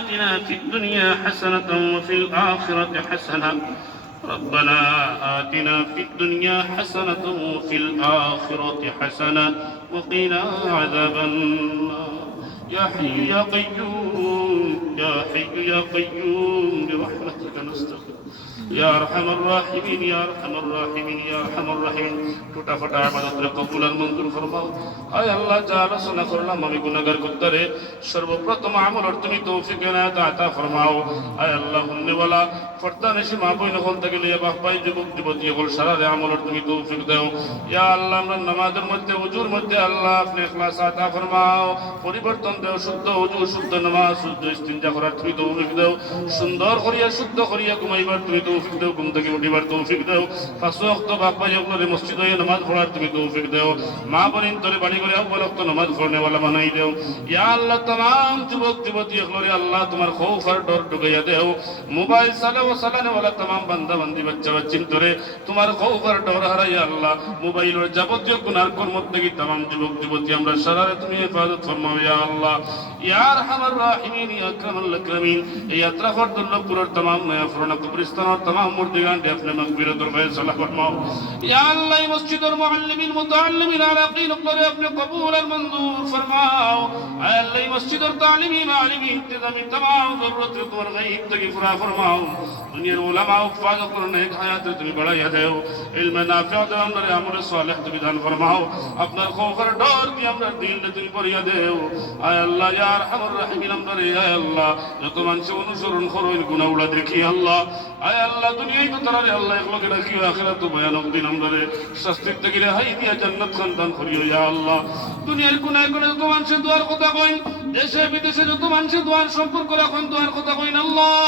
آتنا في الدنيا حسنة وفي الآخرة حسنة. ربنا آتنا في الدنيا حسنة وفي الآخرة حسنة. وقنا عذاب النار. يا حي يا قيوم يا حي يا قيوم برحمتك نستغفر. ইয়া আরহামার রাহিমিন, ইয়া আরহামার রাহিমিন, ইয়া আরহামার রাহিম। টুটা ফাটা আমাদের কবুল মঞ্জুর ফরমাও। আয় আল্লাহ, যা আলোচনা করলাম আমি গুনাহগার গুদ্দারে সর্বপ্রথম আমলের তুমি তৌফিক এনায়েত আতা ফরমাও। আয় আল্লাহ হুন্নেওয়ালা ফরদানে সীমা বইন হল থেকে লইয়া বাপ, ভাই, যুবক, যুবতী হল সারা রে আমলের তুমি তৌফিক দাও। ইয়া আল্লাহ, আমরা নামাজের মধ্যে, উজুর মধ্যে আল্লাহ আপনি ইখলাস আতা ফরমাও। পরিবর্তন দেও, শুদ্ধ উজু, শুদ্ধ নামাজ, শুদ্ধ ইস্তিনজা করার তুমি তৌফিক দাও। সুন্দর করিয়া, শুদ্ধ করিয়া ঘুমাইবার তুমি তৌফিক দাও ঘুম থেকে উঠিবার তৌফিক দাও। ফাঁসু অক্ত বাপ ভাই অগ্নরে মসজিদ হয়ে নামাজ পড়ার তুমি তৌফিক দাও। মা বনিন তরে বাড়ি করে অব্বল অক্ত নামাজ পড়নে বলা বানাই দেও। ইয়া আল্লাহ, তাম যুবক, যুবতী অগ্নরে আল্লাহ তোমার খৌফ আর ডর ঢুকাইয়া দেও। মোবাইল সালে ও সালানে বলা তাম বান্দা বান্দি বাচ্চা বাচ্চিন তরে তোমার খৌফ আর ডর হারাইয়া আল্লাহ মোবাইলের যাবতীয় গুনার কর্ম থেকে তাম যুবক, যুবতী আমরা সারারে তুমি হেফাজত ফরমাও ইয়া আল্লাহ। ইয়া আরহামার রাহিমিন, ইয়া আকরামুল আকরামিন। এই যাত্রা করদুল্লাহপুরের তমাম নয়া ফুরানা কবরিস্তানত تمام مردگان دے اپنے مغفرہ دربار صلاح فرماؤ۔ یا اللہ مسجد المعلمین متعلمین علاقین اقلر اپنے قبول المنظور فرماؤ۔ اے আল্লাহ মসজিদের তালিমি মালিমি ইত্তেজামি তমাম জবরতে তোমার গাইব থেকে পুরা ফরমাও। দুনিয়ার ওলামা উফাজ করো, নেক হায়াতে তুমি বাড়াইয়া দেও। ইলমে নাফিয়া দাও আমরে আমরে সালেহ তুমি দান ফরমাও। আপনার খৌফের ডর দিয়ে আমরা দিল তুমি পড়িয়া দেও। আয় আল্লাহ, ইয়া আরহামুর রাহিমিন আমরে আয় আল্লাহ, যত মানুষ অনুসরণ করো, এই গুনাহগুলা দেখি আল্লাহ। আয় আল্লাহ, দুনিয়ায় তো তারা আল্লাহ একলোকে রাখিও আখিরাত তো ভয়ানক দিন আমরে শাস্তির থেকে রেহাই দিয়া জান্নাত খান দান করিও, ইয়া আল্লাহ। দুনিয়ার গুনাহ কোনে যত মানুষের দোয়ার কথা কইন, দেশে বিদেশে যত মানুষের দোয়ার সম্পর্ক রাখেন, দোয়ার কথা কইন, আল্লাহ।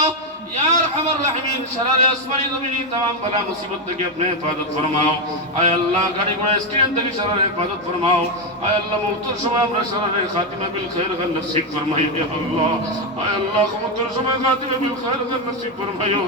या रहमान रहीम शरारे आसमानी जमीनी तमाम बला मुसीबत থেকে আপনি হেফাজত ফরমাও আয় আল্লাহ গাড়ি ঘোড়া স্ক্রিন থেকে শরারে হেফাজত ফরমাও আয় আল্লাহ মৌতের সময় আমরা শরারে খাতিমা বিল খায়র খান নসিব ফরমাইও ইয়া আল্লাহ আয় আল্লাহ মৌতের সময় খাতিমা বিল খায়র খান নসিব ফরমাইও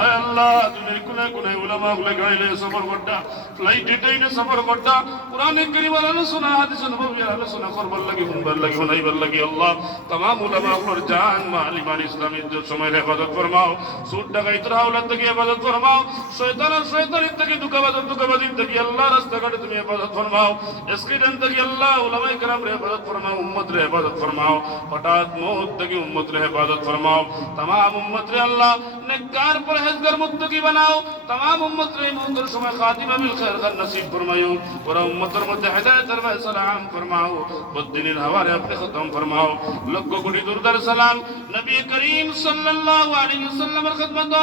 আয় আল্লাহ দুনিয়ার কোনে কোনে উলামা গুলো গাড়িলে সফর করটা ফ্লাইট ট্রেনে সফর করটা কোরআনে কারীম আলোচনা হাদিস নববী আলোচনা করবার লাগি শুনবার লাগি শোনাইবার লাগি আল্লাহ तमाम উলামা গুলোর জান মাল ইমান ইসলামের সময় হেফাজত ফরমাও সুদ ডাকাইত হাওলাত থেকে হেফাজত ফরমাও শয়তান আর শয়তানের থেকে দুকাবাদ দুকাবাদিন থেকে আল্লাহ রাস্তাঘাটে তুমি হেফাজত ফরমাও এসকিডেন্ট থেকে আল্লাহ উলামায়ে কেরাম রে হেফাজত ফরমাও উম্মত রে হেফাজত ফরমাও হঠাৎ মৌত থেকে উম্মত রে হেফাজত ফরমাও तमाम উম্মত রে আল্লাহ নেককার পরহেজগার মুত্তাকি বানাও تمام امت রে মন্দর সময় খাতিমা বিল খায়র কর নসিব ফরমায়ো ওরা উম্মতের মধ্যে হেদায়েতের ফয়সালা আম ফরমাও বদ্দিনের হাওয়ারে আপনি খতম ফরমাও লক্ষ কোটি দুরদার সালাম নবী করিম সাল্লাল্লাহু আলাইহি ওয়াসাল্লামের খিদমত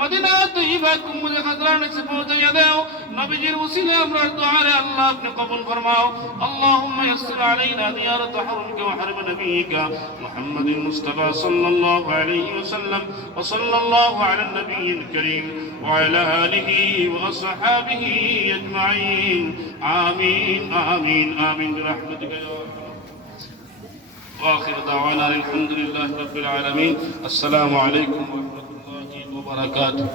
মদিনা তৈয়বা কুমুজ হাজরা নসিব পৌঁছাইয়া দাও নবীজির উসিলে আমরা দোয়ারে আল্লাহ আপনি কবুল ফরমাও আল্লাহুম্মা ইয়াসসির আলাইনা দিয়ারাত হারমকা ওয়া হারম নবিয়িকা মুহাম্মাদিন মুস্তাফা সাল্লাল্লাহু আলাইহি ওয়াসাল্লাম ওয়া সাল্লাল্লাহু আলা নবিয়িল করিম ওয়া আলা آله وأصحابه أجمعين. آمين آمين آمين. برحمتك يا وآخر دعوانا الحمد لله رب العالمين. السلام عليكم ورحمة الله وبركاته.